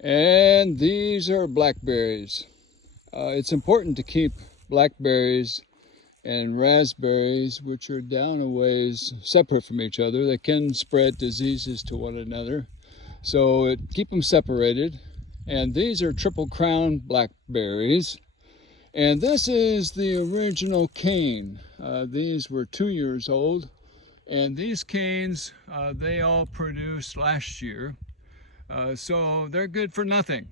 And these are blackberries. It's important to keep blackberries and raspberries, which are down a ways, separate from each other. They can spread diseases to one another, so keep them separated. And these are triple crown blackberries. And this is the original cane. These were 2 years old, and these canes, they all produced last year. So they're good for nothing.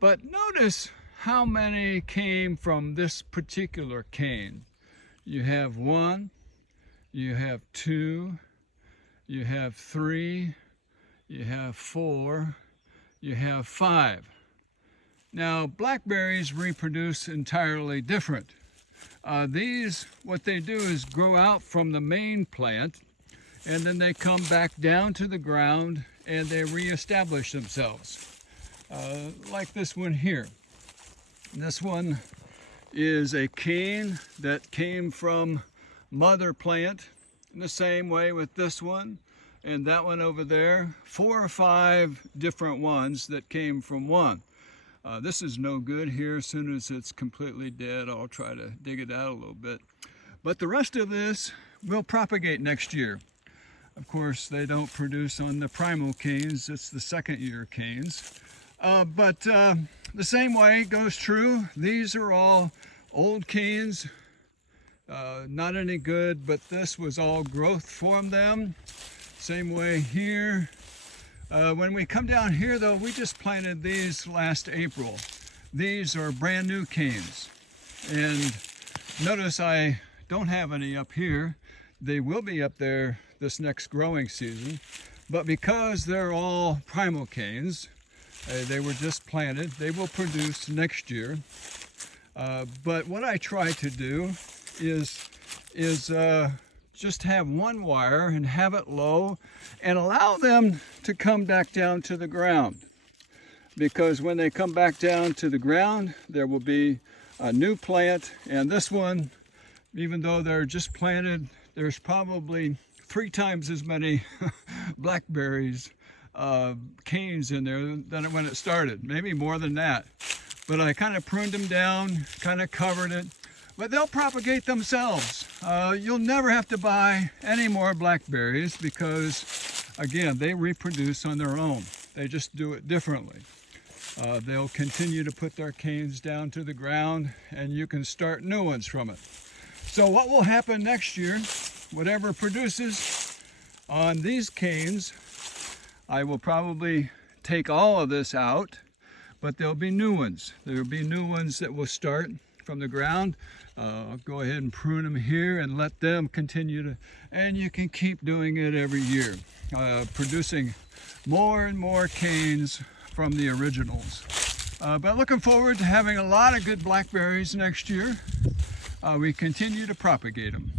But notice how many came from this particular cane. You have 1, you have 2, you have 3, you have 4, you have 5. Now, blackberries reproduce entirely different. These, what they do is grow out from the main plant, and then they come back down to the ground and they reestablish themselves. Like this one here. This one is a cane that came from mother plant, in the same way with this one and that one over there. 4 or 5 different ones that came from one. This is no good here. As soon as it's completely dead, I'll try to dig it out a little bit. But the rest of this will propagate next year. Of course, they don't produce on the primal canes. It's the second year canes. But the same way goes true. These are all old canes, not any good, but this was all growth from them. Same way here. When we come down here though, we just planted these last April. These are brand new canes. And notice I don't have any up here. They will be up there this next growing season. But because they're all primal canes, they were just planted, they will produce next year. But what I try to do is just have one wire and have it low and allow them to come back down to the ground. Because when they come back down to the ground, there will be a new plant. And this one, even though they're just planted, there's probably 3 times as many blackberries canes in there than when it started, maybe more than that. But I kind of pruned them down, kind of covered it, but they'll propagate themselves. You'll never have to buy any more blackberries because, again, they reproduce on their own. They just do it differently. They'll continue to put their canes down to the ground, and you can start new ones from it. So what will happen next year, whatever produces on these canes, I will probably take all of this out, but there'll be new ones. There'll be new ones that will start from the ground. I'll go ahead and prune them here and let them continue to, and you can keep doing it every year, producing more and more canes from the originals. But looking forward to having a lot of good blackberries next year. We continue to propagate them.